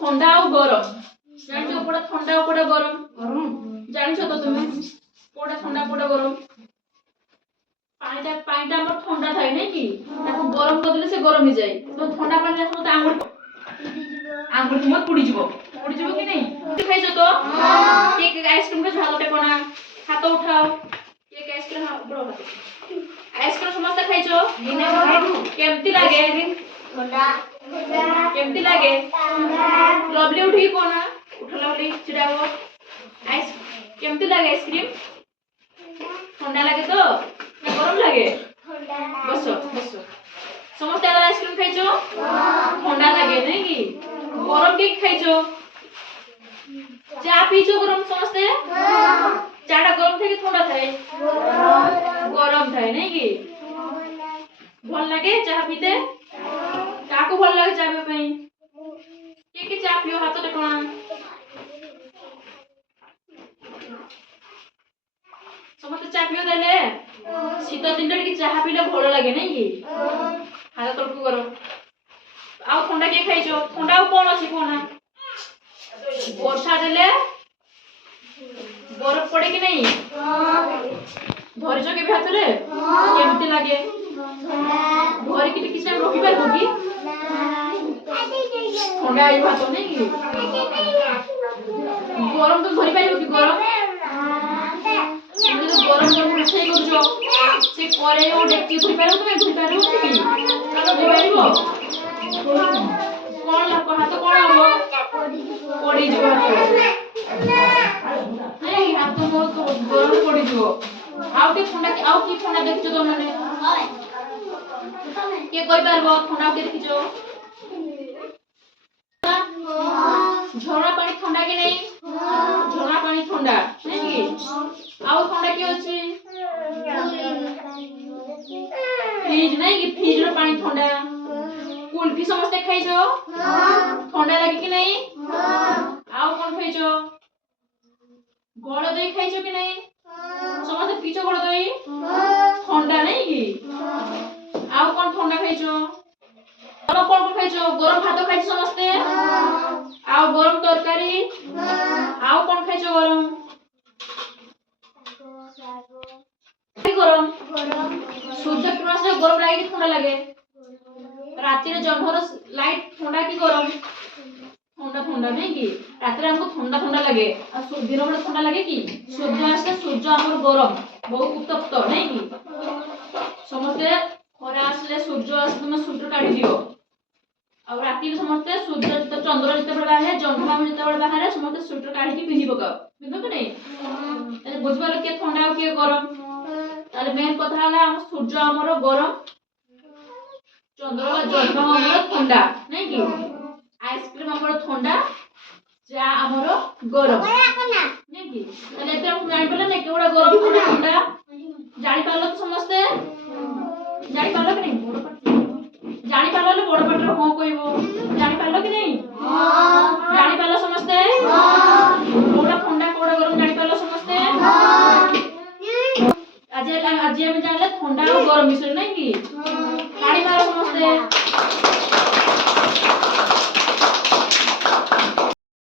ठंडा और गरम जानिछो कोडा ठंडा और कोडा गरम जानिछो तो तुमे कोडा ठंडा कोडा गरम पानीटा हमर ठंडा थाए नै कि ताको गरम कर देले से गरम हो जाए तो ठंडा पानी आसो तो आंगुर तुम पुड़ी जीवो कि नहीं खाइछो तो केक आइसक्रीम के झालटे कोना हाथ उठाओ केक आइसक्रीम ब्रो आइसक्रीम समस्त खाइछो केमती लागे ठंडा केमती लागे लवली उठी कोना उठ लवली चिड़ाओ आइस केमती लागे आइसक्रीम ठंडा लागे तो ना गरम लागे बसो बसो समस्त आइसक्रीम खाइछो ठंडा लागे नहीं कि गरम केक खाइछो चा पीछो गरम समस्ते चाटा गरम थे कि ठंडा थाए गरम थाए नहीं कि भल लागे चाह पीते काको भल लागे चाह पे पई के चाह पियो हाथ टेकोना समस्त चाह पियो देले शीत दिन रे चाह पीले भल लागे नहीं कि हाथ तळकु करो आ ठंडा के खाइछो ठंडा कोन अछि कोना वर्षा देले बरफ पड़े कि नहीं धरिछो के हाथरे केमती लागे धरि कि किछ रोकी पारबो कि ठंडा आई भात नहीं कि गरम तो धरि पारिबो कि गरम तो गरम गरम रोषे करछो से करे ओ डेक्ची धरि पारबो कि चलो धरि पारिबो कोन लाको हाथ कोन हबो पड़ी जो नहीं हाथ तो मोर तो गरम पड़ी जो आउ के ठंडा देखियो तो माने के कोइ पारबो ठंडा के देखियो झरना पानी ठंडा के नहीं झरना पानी ठंडा नहीं कि आउ ठंडा के अछि फ्रिज नहीं कि फ्रिज रो पानी ठंडा कुल्फी समस्त खाइछो ठंडा लागे कि नहीं आउ कोन खाइछो गोड़ दही खाइछो कि नहीं समस्त पीछो गोड़ दही ठंडा नहीं कि आउ कोन ठंडा खाइछो गरम कोन खाइछो गरम भात खाइछो समस्त आउ गरम तरकारी आउ कोन खाइछो गरम सूर्य किरण से गरम लागे कि ठंडा लागे राति रे जन्मर लाइट ठंडा कि गरम ठंडा ठंडा नहीं कि राति रे हमको ठंडा ठंडा लगे और दिन बेला ठंडा लगे कि सूर्य आसे सूर्य हमर गरम बहुत उत्तप्त नहीं कि समस्ते खरा आसले सूर्य आसे तुम सूर्य काढी दियो और राति रे समस्ते सूर्य चंद्र जते बाहर जन्म जते बाहर समस्ते सूर्य काढी कि पिनी पका पिनो कि नहीं ए बुझबालो के ठंडा और के गरम ताले मेन कथा हला हम सूर्य हमर गरम चंद्र जन्म हमर ठंडा नहीं कि आइसक्रीम हमर ठंडा जा हमर गरम नहीं कि ताले एते हम जानि पले नै केवडा गरम ठंडा जानि पालो तो समस्ते जानि पालो कि नहीं जानि पालो ले बड़ पाटर हो कहबो जानि पालो कि नहीं जानि पालो समस्ते कोडा ठंडा कोडा गरम जानि पालो समस्ते आज हम जानले ठंडा और गरम विषय नहीं कि